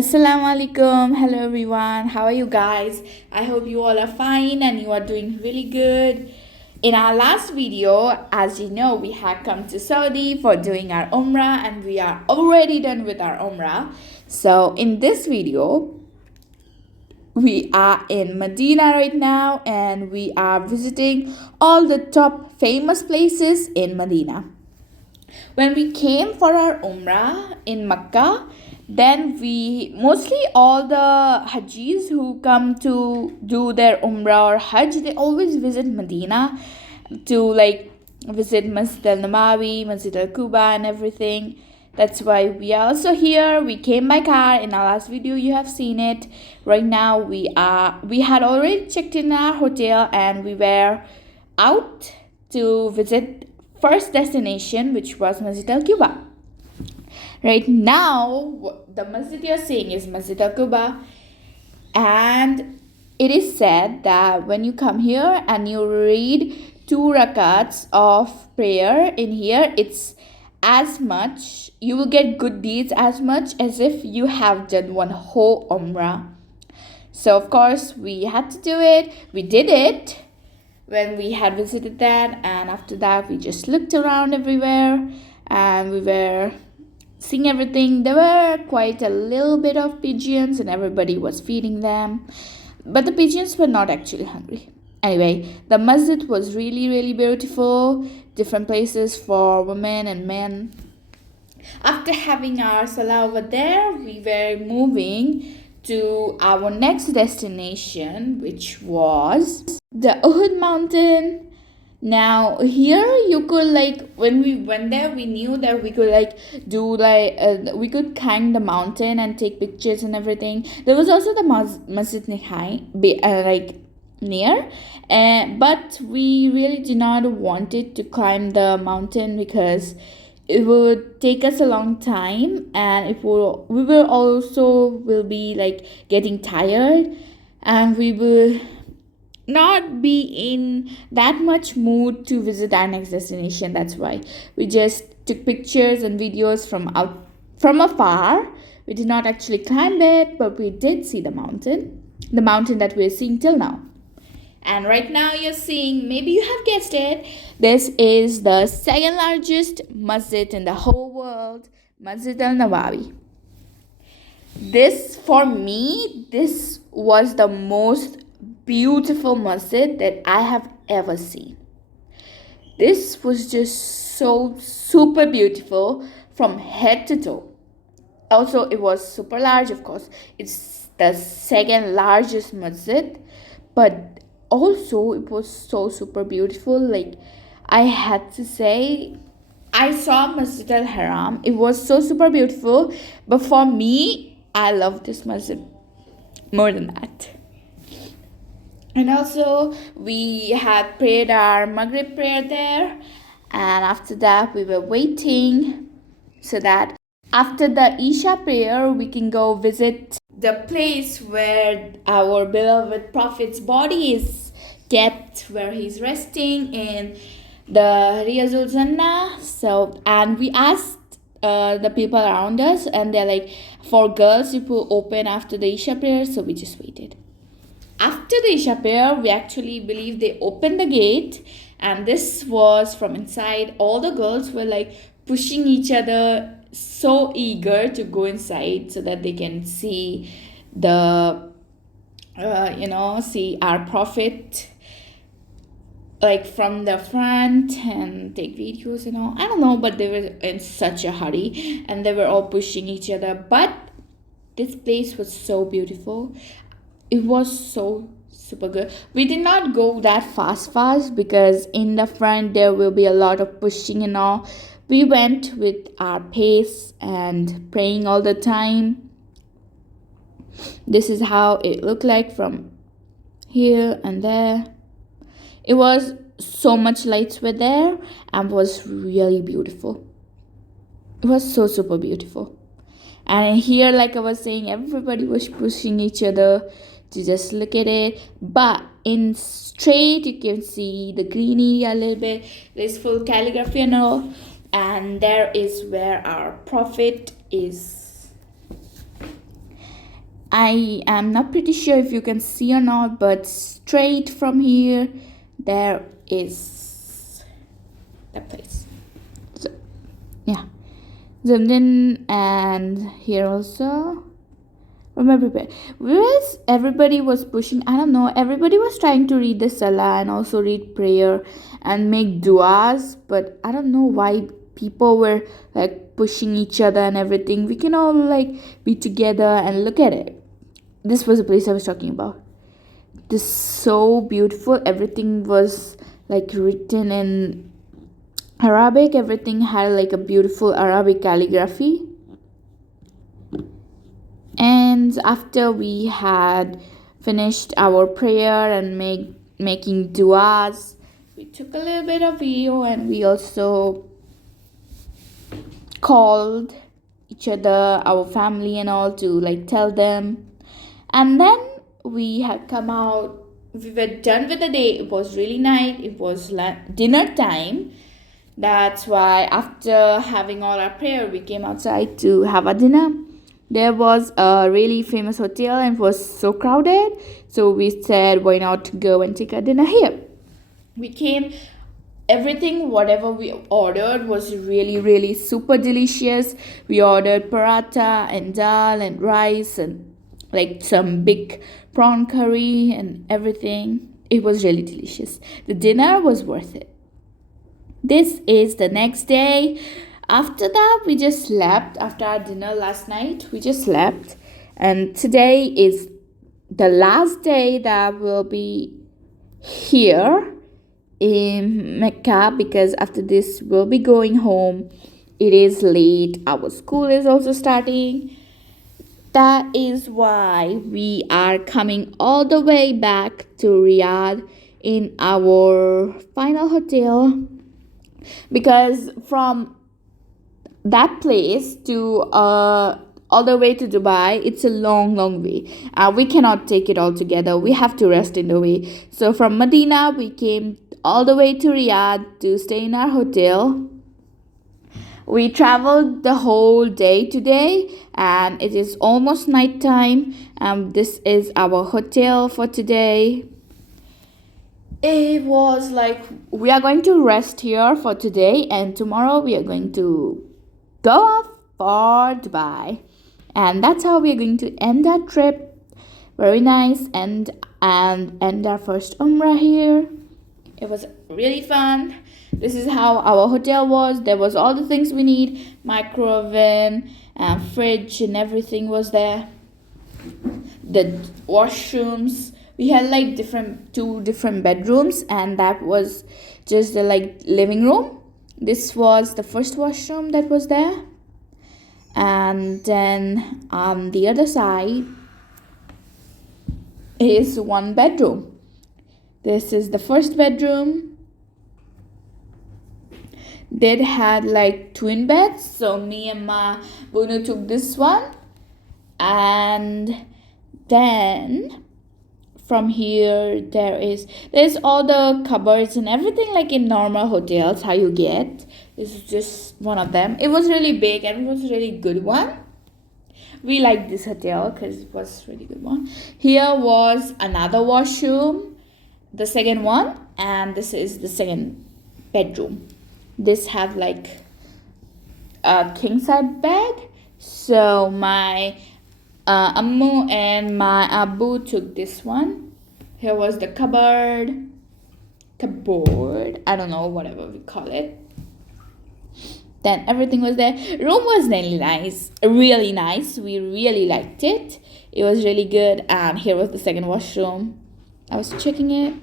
Assalamu alaikum. Hello everyone. How are you guys? I hope you all are fine and you are doing really good. In our last video, as you know, we had come to Saudi for doing our Umrah and we are already done with our Umrah. So in this video, we are in Medina right now and we are visiting all the top famous places in Medina. When we came for our Umrah in Mecca, then we mostly all the Hajis who come to do their Umrah or Hajj, they always visit Medina to visit Masjid nabawi, Masjid 𝐦𝐨𝐬𝐿 and everything. That's why we are also here. We came by car. In our last video you have seen it. Right now we had already checked in our hotel and we were out to visit first destination, which was Masjid 𝐦𝐻𝐾. Right now the masjid you're seeing is Masjid 𝐦𝐻𝐾, and it is said that when you come here and you read 2 rakats of prayer in here, it's as much, you will get good deeds as much as if you have done one whole Umrah. So of course we had to do it. We did it when we had visited that, and after that we just looked around everywhere and we were seeing everything. There were quite a little bit of pigeons and everybody was feeding them, but the pigeons were not actually hungry. Anyway, the masjid was really beautiful. Different places for women and men. After having our salah over there, we were moving to our next destination, which was the Uhud mountain. Now here you could when we went there, we knew that we could do we could climb the mountain and take pictures and everything. There was also the Masjid near, but we really did not wanted to climb the mountain because it would take us a long time and we will be getting tired and we will not be in that much mood to visit our next destination. That's why we just took pictures and videos from afar. We did not actually climb it, but we did see the mountain that we're seeing till now. And right now you're seeing, maybe you have guessed it, this is the second largest masjid in the whole world, Masjid al-Nabawi. For me, this was the most beautiful masjid that I have ever seen. This was just so super beautiful from head to toe. Also, it was super large, of course. It's the second largest masjid, but also it was so super beautiful. I had to say, I saw Masjid al-Haram. It was so super beautiful, but for me, I love this masjid more than that. And also we had prayed our Maghrib prayer there, and after that we were waiting so that after the Isha prayer we can go visit the place where our beloved Prophet's body is kept, where he's resting in the Riyadul Jannah. So, and we asked the people around us, and they're like, for girls it will open after the Isha prayer, so we just waited. After the Isha prayer, we actually believe they opened the gate, and this was from inside. All the girls were pushing each other, so eager to go inside so that they can see see our Prophet from the front and take videos and all. I don't know, but they were in such a hurry and they were all pushing each other. But this place was so beautiful. It was so super good. We did not go that fast because in the front there will be a lot of pushing and all. We went with our pace and praying all the time. This is how it looked like from here and there. It was so much lights were there and was really beautiful. It was so super beautiful. And here, like I was saying, everybody was pushing each other to just look at it. But in straight you can see the green area a little bit. There's full calligraphy and all, and there is where our Prophet is. I am not pretty sure if you can see or not, but straight from here there is that place. So yeah, zoomed in, and here also from everywhere. Whereas everybody was pushing, I don't know, everybody was trying to read the salah and also read prayer and make du'as, but I don't know why people were like pushing each other and everything. We can all like be together and look at it. This was the place I was talking about. This is so beautiful. Everything was like written in Arabic. Everything had like a beautiful Arabic calligraphy. And after we had finished our prayer and making du'as, we took a little bit of video, and we also called each other, our family and all, to like tell them. And then we had come out. We were done with the day. It was really night. It was dinner time. That's why after having all our prayer, we came outside to have a dinner. There was a really famous hotel and it was so crowded. So we said, why not go and take a dinner here? We came, everything, whatever we ordered was really, really super delicious. We ordered paratha and dal and rice and like some big prawn curry and everything. It was really delicious. The dinner was worth it. This is the next day. After that, we just slept. After our dinner last night, we just slept. And today is the last day that we'll be here in Mecca, because after this, we'll be going home. It is late. Our school is also starting. That is why we are coming all the way back to Riyadh in our final hotel. Because from that place to all the way to Dubai, it's a long way. We cannot take it all together. We have to rest in the way. So from Medina, we came all the way to Riyadh to stay in our hotel. We traveled the whole day today, and it is almost night time. This is our hotel for today. It was like we are going to rest here for today, and tomorrow we are going to go off for Dubai. And that's how we are going to end our trip. Very nice, and end our first Umrah here. It was really fun. This is how our hotel was. There was all the things we need. Micro oven and fridge and everything was there. The washrooms. We had like two different bedrooms, and that was just the like living room. This was the first washroom that was there. And then on the other side is one bedroom. This is the first bedroom. They had like twin beds, so me and my Bunu took this one. And then from here there's all the cupboards and everything like in normal hotels how you get. This is just one of them. It was really big and it was a really good one. We liked this hotel because it was a really good one. Here was another washroom, the second one, and this is the second bedroom. This have like a king size bed. So my Ammu and my Abu took this one. Here was the cupboard, I don't know, whatever we call it. Then everything was there. Room was really nice. We really liked it. It was really good. And here was the second washroom. I was checking it.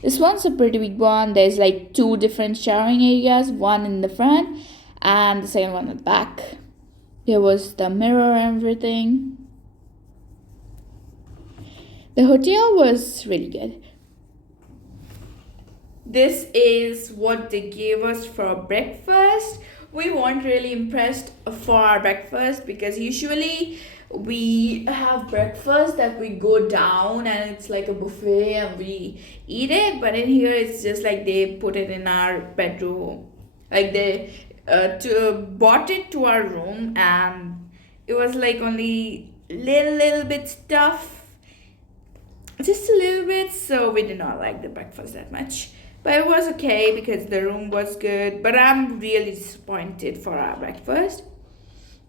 This one's a pretty big one. There's like two different showering areas, one in the front and the second one at the back. There was the mirror and everything. The hotel was really good. This is what they gave us for breakfast. We weren't really impressed for our breakfast because usually we have breakfast that we go down and it's like a buffet and we eat it. But in here it's just like they put it in our bedroom. Like they bought it to our room, and it was like only little bit stuff, just a little bit, so we did not like the breakfast that much. But it was okay because the room was good. But I'm really disappointed for our breakfast.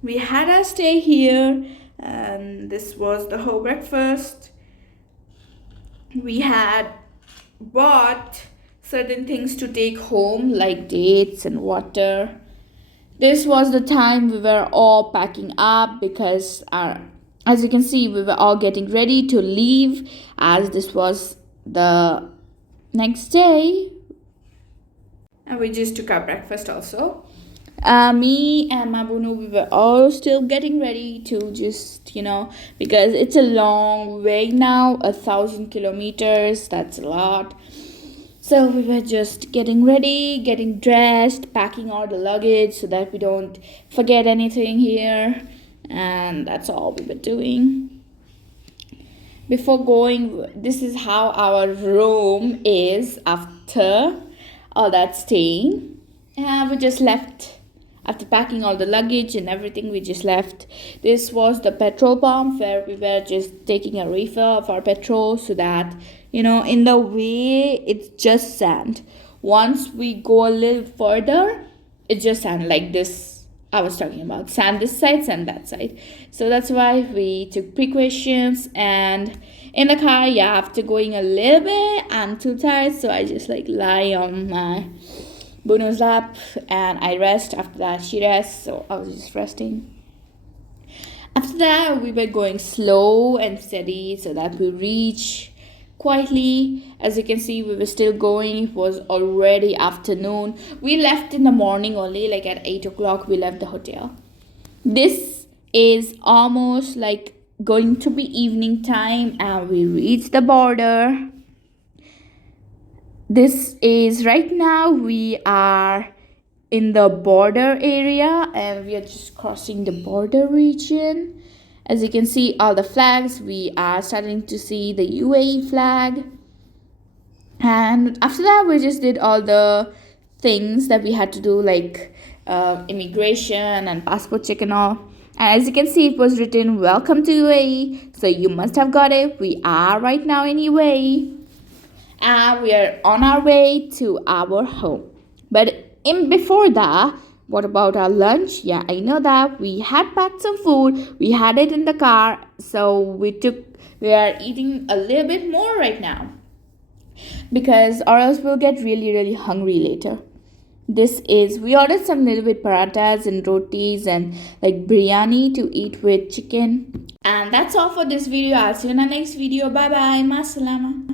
We had our stay here, and this was the whole breakfast. We had bought certain things to take home, like dates and water. This was the time we were all packing up because as you can see, we were all getting ready to leave, as this was the next day. And we just took our breakfast also. Me and Mabunu, we were all still getting ready to just, because it's a long way now, 1,000 kilometers, that's a lot. So we were just getting ready, getting dressed, packing all the luggage so that we don't forget anything here. And that's all we were doing. Before going, this is how our room is after all that staying. And we just left. After packing all the luggage and everything, we just left. This was the petrol pump where we were just taking a refill of our petrol so that, in the way, it's just sand. Once we go a little further, it's just sand like this. I was talking about sand this side, sand that side. So that's why we took precautions. And in the car, after going a little bit, I'm too tired. So I just lie on my Bunu's lap and I rest. After that she rests, so I was just resting. After that we were going slow and steady so that we reach quietly. As you can see, we were still going. It was already afternoon. We left in the morning only, at 8 o'clock we left the hotel. This is almost going to be evening time and we reached the border. This is right now we are in the border area and we are just crossing the border region. As you can see, all the flags, we are starting to see the UAE flag. And after that, we just did all the things that we had to do, immigration and passport check and all. And as you can see, it was written, "Welcome to UAE." So you must have got it. We are right now in UAE. And we are on our way to our home. But before that, what about our lunch? I know that we had packed some food. We had it in the car. So we are eating a little bit more right now. Because or else we'll get really, really hungry later. We ordered some little bit parathas and rotis and biryani to eat with chicken. And that's all for this video. I'll see you in the next video. Bye bye. Masalama.